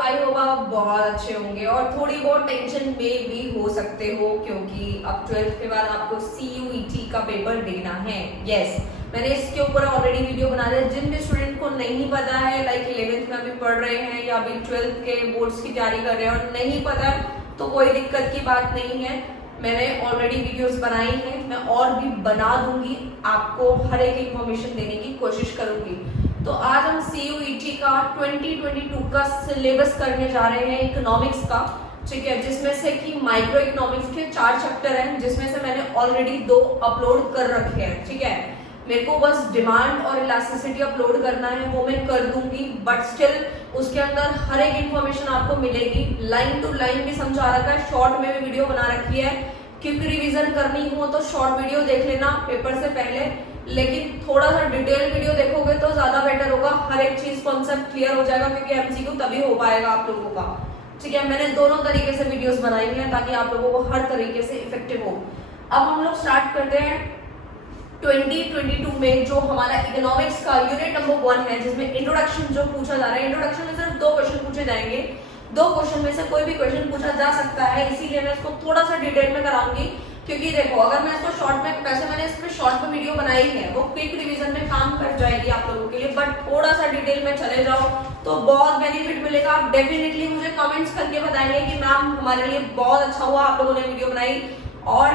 I hope आप बहुत अच्छे होंगे और थोड़ी बहुत टेंशन में भी हो सकते हो, क्योंकि अब 12th के बाद आपको CUET का पेपर देना है। यस, मैंने इसके ऊपर ऑलरेडी वीडियो बना दिया। जिन भी स्टूडेंट को नहीं पता है, लाइक 11th में अभी पढ़ रहे हैं या अभी 12th के बोर्ड्स की तैयारी कर रहे हैं और नहीं पता है, तो कोई दिक्कत की बात नहीं है। मैंने ऑलरेडी वीडियोस बनाई हैं, मैं और भी बना दूंगी, आपको हर एक इंफॉर्मेशन देने की कोशिश करूंगी। तो आज हम CUET का 2022 का सिलेबस करने जा रहे हैं इकोनॉमिक्स का, ठीक है, जिसमें से कि माइक्रो इकोनॉमिक्स के 4 चैप्टर हैं, जिसमें से मैंने ऑलरेडी 2 अपलोड कर रखे हैं। ठीक है, मेरे को बस डिमांड और इलास्टिसिटी अपलोड करना है, वो मैं कर दूंगी, बट स्टिल उसके अंदर हर एक इंफॉर्मेशन आपको मिलेगी। लाइन टू लाइन भी समझा रखा है, शॉर्ट में भी वीडियो बना रखी है। क्विक रिवीजन करनी हो तो शॉर्ट वीडियो देख लेना पेपर से पहले, लेकिन थोड़ा सा डिटेल वीडियो देखोगे तो ज्यादा बेटर होगा। हर एक चीज कॉन्सेप्ट क्लियर हो जाएगा, क्योंकि MCQ तभी हो पाएगा आप लोगों का। ठीक है, मैंने दोनों तरीके से वीडियोस बनाई हैं ताकि आप लोगों को हर तरीके से इफेक्टिव हो। अब हम लोग स्टार्ट करते हैं 2022 में जो हमारा इकोनॉमिक्स का यूनिट नंबर 1 है, जिसमें इंट्रोडक्शन जो पूछा जा रहा है। इंट्रोडक्शन में सिर्फ 2 क्वेश्चन पूछे जाएंगे, 2 क्वेश्चन में से कोई भी क्वेश्चन पूछा जा सकता है, इसीलिए मैं इसको थोड़ा सा डिटेल में कराऊंगी। क्योंकि देखो, अगर मैं इसको शॉर्ट में, वैसे मैंने इस पे शॉर्ट में वीडियो बनाई है, वो क्विक रिवीजन में काम कर जाएगी आप लोगों के लिए, बट थोड़ा सा डिटेल में चले जाओ तो बहुत बेनिफिट मिलेगा। आप डेफिनेटली मुझे कमेंट्स करके बताएंगे कि मैम हमारे लिए बहुत अच्छा हुआ आप लोगों ने वीडियो बनाई, और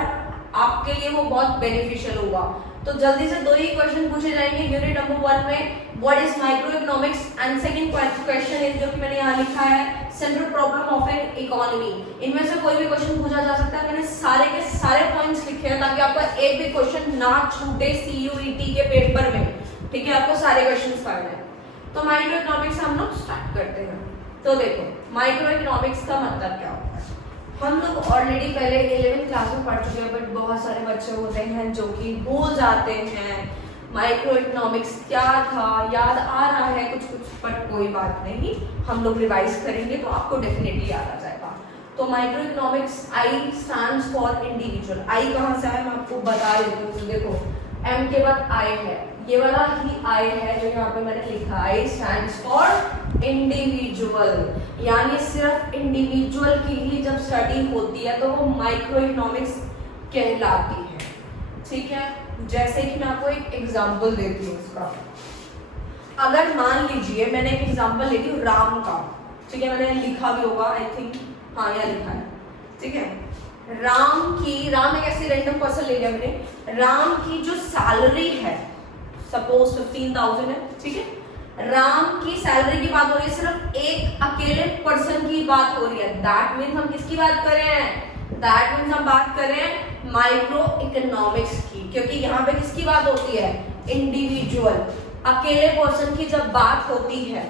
आपके लिए वो बहुत बेनिफिशियल होगा। तो जल्दी से 2 ही क्वेश्चन पूछे जाएंगे यूनिट नंबर 1 में, what is micro economics, and second question is, जो कि मैंने यहाँ लिखा है, central problem of an economy. इनमें से कोई भी क्वेश्चन पूछा जा सकता है। मैंने सारे के सारे पॉइंट्स लिखे हैं ताकि आपका एक भी क्वेश्चन ना छूटे CUET के पेपर में। ठीक है, आपको सारे क्वेश्चन पढ़ने हैं। तो माइक्रो इकोनॉमिक्स हम लोग स्टार्ट करते हैं। तो देखो, माइक्रो इकोनॉमिक्स का मतलब क्या होता है। हम लोग ऑलरेडी पहले 11th क्लास में पढ़ चुके हैं, बट बहुत सारे बच्चे होते हैं जो कि भूल जाते हैं माइक्रो इकोनॉमिक्स क्या था। याद आ रहा है कुछ कुछ, बट कोई बात नहीं, हम लोग रिवाइज करेंगे तो आपको डेफिनेटली याद आ जाएगा। तो micro economics, I stands for individual. I कहाँ से है मैं आपको बता देती हूँ। देखो, M के बाद I है, ये वाला ही I है जो यहाँ पे मैंने लिखा, I स्टैंड्स फॉर इंडिविजुअल, यानी सिर्फ इंडिविजुअल की ही जब स्टडी होती है तो वो माइक्रो इकोनॉमिक्स कहलाती है। ठीक है, जैसे कि मैं आपको एक एग्जांपल देती हूँ इसका। अगर मान लीजिए मैंने एक एग्जांपल लेती हूँ राम का, ठीक है, मैंने लिखा भी होगा आई थिंक, हाँ यहाँ लिखा है। ठीक है, राम एक ऐसी रैंडम पर्सन ले लिया मैंने, राम की जो सैलरी है सपोज 15,000 है। ठीक है, राम की सैलरी की बात हो रही है, सिर्फ एक अकेले पर्सन की बात हो रही है। दैट मीन्स हम किसकी बात कर रहे हैं, दैट मीन्स हम बात कर रहे हैं माइक्रो इकोनॉमिक्स की, क्योंकि यहाँ पे किसकी बात होती है, इंडिविजुअल, अकेले पर्सन की जब बात होती है,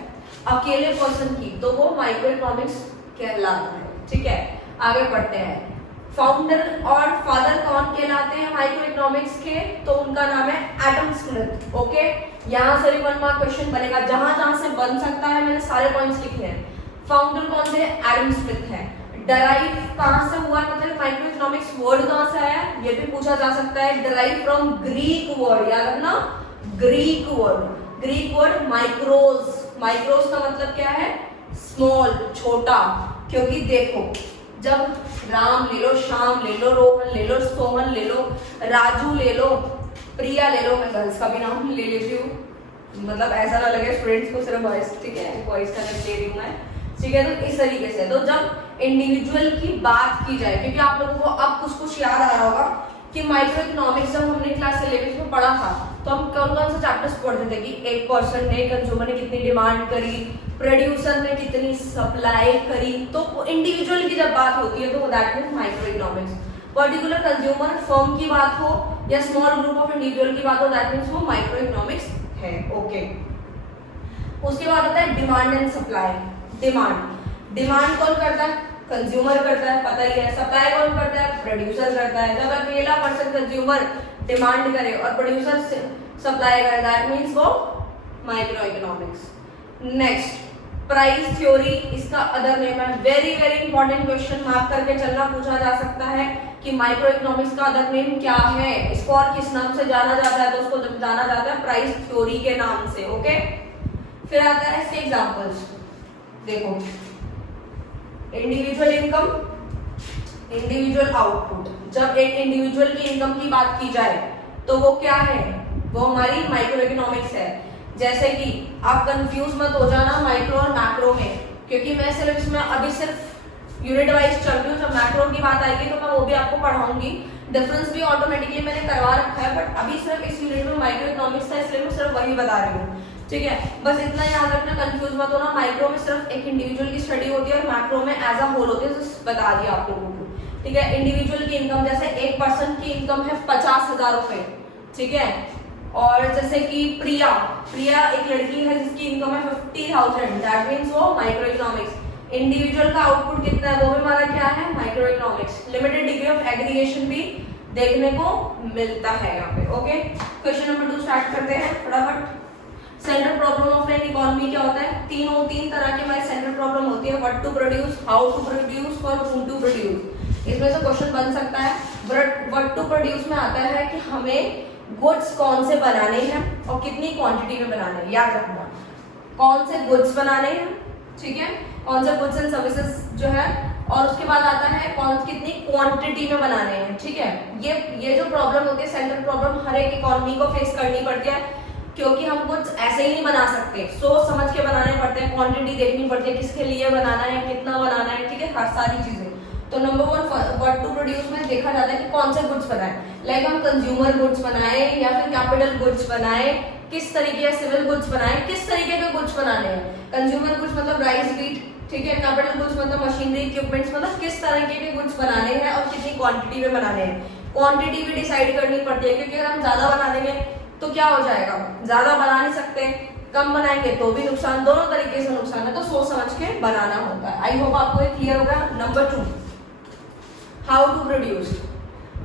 अकेले पर्सन की, तो वो माइक्रो इकोनॉमिक्स कहलाता है। ठीक है, आगे बढ़ते हैं। फाउंडर और फादर कौन कहलाते हैं माइक्रो इकोनॉमिक्स के, तो उनका नाम है एडम स्मिथ। ओके, यहाँ से भी 1 मार्क क्वेश्चन बनेगा, जहां जहां से बन सकता है मैंने सारे पॉइंट्स लिखे हैं। फाउंडर कौन थे, एडम स्मिथ है। डराइव कहां से हुआ, मतलब माइक्रो इकोनॉमिक्स वर्ड कहां से आया, ये भी पूछा जा सकता है। डराइव फ्रॉम ग्रीक वर्ड, याद रखना, ग्रीक वर्ड माइक्रोज। माइक्रोज का मतलब क्या है, स्मॉल, छोटा। क्योंकि देखो, जब राम ले लो, श्याम ले लो, रोहन ले लो, सोहन ले लो, राजू ले लो, प्रिया ले लो, मैं गर्ल्स का भी नाम ले लेती हूँ, मतलब ऐसा ना लगे स्टूडेंट्स को सिर्फ बॉयज, ठीक है, बॉयज का नाम ले रही हूँ मैं। ठीक है, तो इस तरीके से, तो जब इंडिविजुअल की बात की जाए, क्योंकि आप लोगों को अब कुछ याद आ रहा होगा कि माइक्रो इकोनॉमिक्स जब हमने क्लास 11 में पढ़ा था, तो हम कौन कौन से चैप्टर्स पढ़ते थे कि एक पर्सन ने, कंज्यूमर ने कितनी डिमांड करी, प्रोड्यूसर ने कितनी सप्लाई करी। तो इंडिविजुअल की जब बात होती है तो that means micro economics. Particular consumer firm की बात हो या स्मॉल ग्रुप ऑफ इंडिविजुअल की बात हो, दैट मीन्स वो माइक्रो इकोनॉमिक्स है। ओके, उसके बाद आता है डिमांड एंड सप्लाई। डिमांड कौन करता है, कंज्यूमर करता है, पता ही है। सप्लाई कौन करता है, प्रोड्यूसर करता है। जब अकेला पर्सन कंज्यूमर डिमांड करे और प्रोड्यूसर सप्लाई करे, दैट मीन्स वो micro economics. Next, price theory, इसका अदर नेम है। Very very important question, mark करके चलना, पूछा जा सकता है कि माइक्रो इकोनॉमिक्स का अदर नेम क्या है, इसको और किस नाम से जाना जाता है, तो उसको जाना जाता है प्राइस थ्योरी के नाम से। ओके, फिर आता है इसके एग्जांपल्स। देखो, इंडिविजुअल इनकम, इंडिविजुअल आउटपुट। जब एक इंडिविजुअल की इनकम की बात की जाए तो वो क्या है, वो हमारी माइक्रो इकोनॉमिक्स है। जैसे कि आप कंफ्यूज मत हो जाना माइक्रो और मैक्रो में, क्योंकि मैं सिर्फ इसमें अभी सिर्फ यूनिट वाइज चल रही हूँ। जब मैक्रो की बात आएगी तो मैं वो भी आपको पढ़ाऊंगी। डिफरेंस भी ऑटोमेटिकली मैंने करवा रखा है, बट अभी सिर्फ इस यूनिट में माइक्रो इकोनॉमिक्स था, इसलिए मैं सिर्फ वही बता रही हूँ। ठीक है, बस इतना याद रखना, कंफ्यूज मत होना। माइक्रो में सिर्फ एक इंडिविजुअल की स्टडी होती है और मैक्रो में एज अ होल होती है, तो बता दिया आप लोगों को। ठीक है, इंडिविजुअल की इनकम, जैसे एक पर्सन की इनकम है 50,000 रुपए। ठीक है, और जैसे कि प्रिया एक लड़की है जिसकी इनकम है 50,000, दैट मीन्स वो माइक्रो इकोनॉमिक्स। इंडिविजुअल का आउटपुट कितना है वो भी हमारा क्या है, micro economics. Limited degree of aggregation भी देखने को मिलता है यहाँ पे। ओके, क्वेश्चन नंबर 2 स्टार्ट करते हैं फटाफट। Central problem of an economy क्या होता है, तीन तरह की हमारी सेंट्रल प्रॉब्लम होती है। What to produce, how to produce और whom टू प्रोड्यूस। इसमें से क्वेश्चन बन सकता है। व्हाट टू प्रोड्यूस में आता है कि हमें गुड्स कौन से बनाने हैं और कितनी क्वांटिटी में बनाने हैं, याद रखना कौन से गुड्स बनाने हैं। ठीक है, कौन से गुड्स एंड सर्विसेज जो है, और उसके बाद आता है कितनी क्वांटिटी में बनाने हैं। ठीक है, ये जो प्रॉब्लम होती है सेंट्रल प्रॉब्लम, हर एक इकोनॉमी को फेस करनी पड़ती है, क्योंकि हम कुछ ऐसे ही नहीं बना सकते, सोच समझ के बनाने पड़ते हैं, क्वांटिटी देखनी पड़ती है, किसके लिए बनाना है, कितना बनाना है। ठीक है, हर सारी चीजें। तो नंबर 1 व्हाट टू प्रोड्यूस में देखा जाता है कि कौन से गुड्स बनाए, लाइक हम कंज्यूमर गुड्स बनाए या फिर कैपिटल गुड्स बनाए, किस तरीके के सिविल गुड्स बनाए, किस तरीके के गुड्स बनाने हैं। कंज्यूमर गुड्स मतलब राइस व्हीट, ठीक है, कैपिटल गुड्स मतलब मशीनरी इक्विपमेंट्स, मतलब किस तरीके के गुड्स बनाने हैं और कितनी क्वांटिटी में बनाने हैं। क्वांटिटी भी डिसाइड करनी पड़ती है, क्योंकि अगर हम ज्यादा बना देंगे तो क्या हो जाएगा, ज्यादा बना नहीं सकते, कम बनाएंगे तो भी नुकसान, दोनों तरीके से नुकसान है, तो सोच समझ के बनाना होता है। आई होप आपको ये क्लियर होगा। Number 2 how to produce.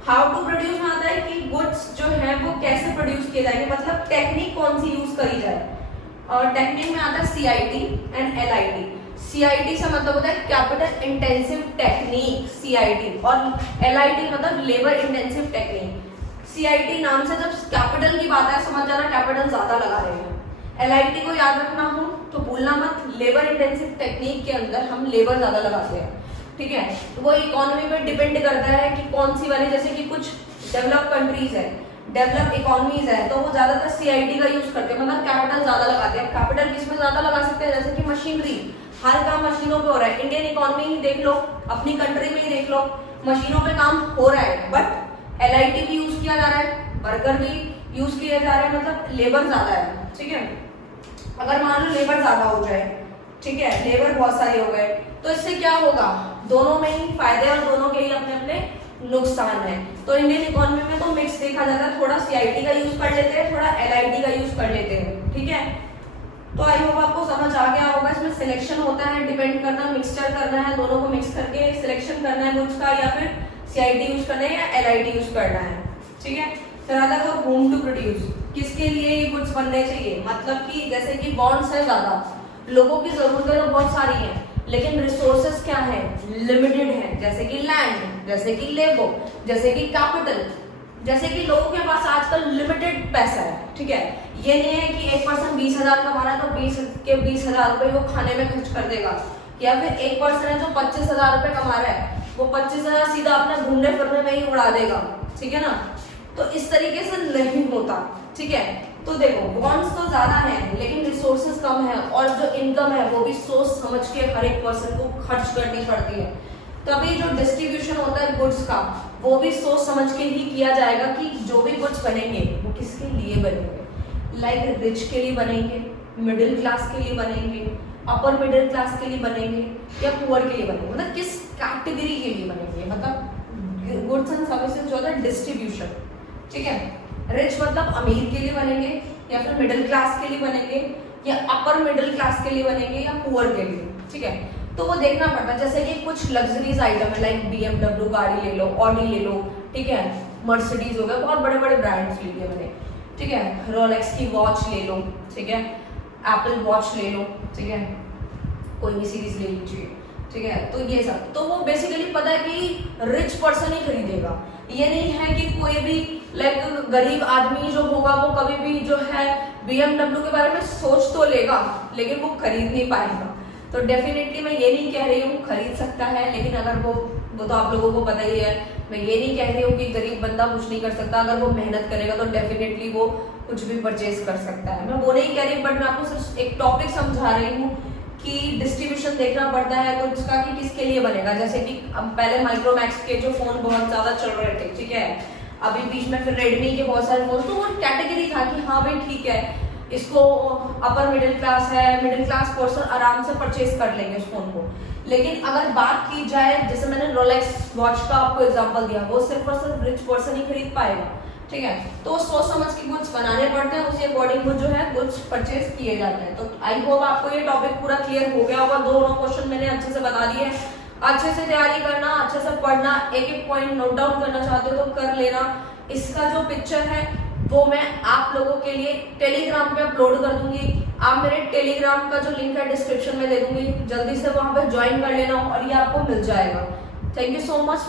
How to produce में आता है कि गुड्स जो है वो कैसे प्रोड्यूस किए जाएंगे, मतलब टेक्निक कौन सी यूज करी जाए। और टेक्निक में आता है CIT एंड LIT। CIT से मतलब होता है कैपिटल इंटेंसिव टेक्निक, CIT, और LIT मतलब लेबर इंटेंसिव टेक्निक। CIT नाम से जब कैपिटल की बात है समझ जाना कैपिटल ज्यादा लगा रहे हैं। LIT को याद रखना हो तो भूलना मत, लेबर इंटेंसिव टेक्निक के अंदर हम लेबर ज्यादा लगाते हैं। ठीक है, तो वो इकोनॉमी पे डिपेंड करता है कि कौन सी वाली, जैसे कि कुछ डेवलप कंट्रीज है, डेवलप इकोनॉमीज है, तो वो ज्यादातर CIT का यूज करते हैं, मतलब कैपिटल ज्यादा लगाते हैं। कैपिटल किसमें ज्यादा लगा सकते हैं, जैसे कि मशीनरी, हर काम मशीनों पे हो रहा है। इंडियन इकोनॉमी ही देख लो, अपनी कंट्री में ही देख लो, मशीनों पे काम हो रहा है, बट LIT भी यूज किया जा रहा है, वर्कर भी यूज किया जा रहा है, मतलब लेबर ज्यादा है। ठीक है, अगर मान लो लेबर ज्यादा हो जाए, ठीक है, लेबर बहुत सारे हो गए, तो इससे क्या होगा, दोनों में ही फायदे और दोनों के ही अपने अपने नुकसान है। तो इंडियन इकोनॉमी में तो मिक्स देखा जाता है, थोड़ा CIT का यूज कर लेते हैं, थोड़ा LIT का यूज कर लेते हैं। ठीक है, तो आई होप आपको समझ आ गया होगा। इसमें सिलेक्शन होता है, डिपेंड करता है, मिक्सचर करना है, दोनों को मिक्स करके सिलेक्शन करना है गुड्स का, या फिर CIT यूज करना है या LIT यूज करना है। ठीक है, फिर आता है होम टू प्रोड्यूस, किसके लिए ये गुड्स बनने चाहिए, मतलब कि जैसे कि बॉन्ड्स है ज्यादा, लोगों की जरूरतें तो बहुत सारी हैं, लेकिन रिसोर्सेस क्या है, लिमिटेड है, जैसे कि लैंड, जैसे कि लेबर, जैसे कि कैपिटल, जैसे कि लोगों के पास आजकल लिमिटेड पैसा है। ठीक है, ये नहीं है कि एक पर्सन 20,000 कमा रहा है तो 20,000 रुपए वो खाने में खर्च कर देगा, या फिर एक पर्सन है जो 25,000 रुपए कमा रहा है, वो 25,000 सीधा अपने घूमने फिरने में ही उड़ा देगा। ठीक है ना, तो इस तरीके से नहीं होता। ठीक है, तो देखो बॉन्ड्स तो ज्यादा है लेकिन रिसोर्सेज कम है, और जो इनकम है वो भी सोच समझ के हर एक पर्सन को खर्च करनी पड़ती है। तभी जो डिस्ट्रीब्यूशन होता है गुड्स का वो भी सोच समझ के ही किया जाएगा कि जो भी गुड्स बनेंगे वो किसके लिए बनेंगे, लाइक रिच के लिए बनेंगे, मिडिल क्लास के लिए बनेंगे, अपर मिडिल क्लास के लिए बनेंगे, या पुअर के लिए बनेंगे, मतलब किस कैटेगरी के लिए बनेंगे, मतलब गुड्स एंड सर्विसेज जो है डिस्ट्रीब्यूशन। ठीक है, रिच मतलब अमीर के लिए बनेंगे, या फिर मिडिल क्लास के लिए बनेंगे, या अपर मिडिल क्लास के लिए बनेंगे, या पुअर के लिए। ठीक है, तो वो देखना पड़ता है, जैसे कि कुछ लग्जरीज आइटम है, लाइक BMW गाड़ी ले लो, ऑडी ले लो, ठीक है, मर्सिडीज हो गया, बहुत बड़े बड़े ब्रांड्स ले लिए मैंने। ठीक है, रोलेक्स की वॉच ले लो, ठीक है, एप्पल वॉच ले लो, ठीक है, कोई भी सीरीज ले लीजिए। ठीक है, तो ये सब तो वो बेसिकली पता है कि रिच पर्सन ही खरीदेगा, ये नहीं है कि कोई भी लाइक गरीब आदमी जो होगा वो कभी भी जो है BMW के बारे में सोच तो लेगा लेकिन वो खरीद नहीं पाएगा। तो डेफिनेटली मैं ये नहीं कह रही हूँ खरीद सकता है, लेकिन अगर वो तो आप लोगों को पता ही है। मैं ये नहीं कह रही हूँ कि गरीब बंदा कुछ नहीं कर सकता, अगर वो मेहनत करेगा तो डेफिनेटली वो कुछ भी परचेज कर सकता है। मैं वो नहीं कह रही, बट मैं आपको सिर्फ एक टॉपिक समझा रही हूँ कि डिस्ट्रीब्यूशन देखना पड़ता है कुछ का कि किसके लिए बनेगा। जैसे कि अब पहले माइक्रोमैक्स के जो फोन बहुत ज्यादा चल रहे थे, ठीक है, अभी बीच में फिर रेडमी के बहुत सारे फोन, तो वो कैटेगरी था कि हाँ भाई ठीक है, इसको अपर मिडिल क्लास है, मिडिल क्लास पर्सन आराम से परचेज कर लेंगे उस फोन को। लेकिन अगर बात की जाए, जैसे मैंने रोलेक्स वॉच का आपको एग्जांपल दिया, वो सिर्फ और सिर्फ रिच पर्सन ही खरीद पाएगा, ठीक है। तो सोच समझ के कुछ बनाने पड़ते हैं, उसी अकॉर्डिंग वो जो है कुछ परचेज किए जाते हैं। तो आई होप आपको ये टॉपिक पूरा क्लियर हो गया होगा। दोनों क्वेश्चन मैंने अच्छे से बता दिए। अच्छे से तैयारी करना, अच्छे से पढ़ना, एक एक पॉइंट नोट डाउन करना चाहते हो तो कर लेना। इसका जो पिक्चर है वो मैं आप लोगों के लिए टेलीग्राम पे अपलोड कर दूंगी। आप मेरे टेलीग्राम का जो लिंक है डिस्क्रिप्शन में दे दूंगी, जल्दी से वहां पे ज्वाइन कर लेना और ये आपको मिल जाएगा। Thank you so much.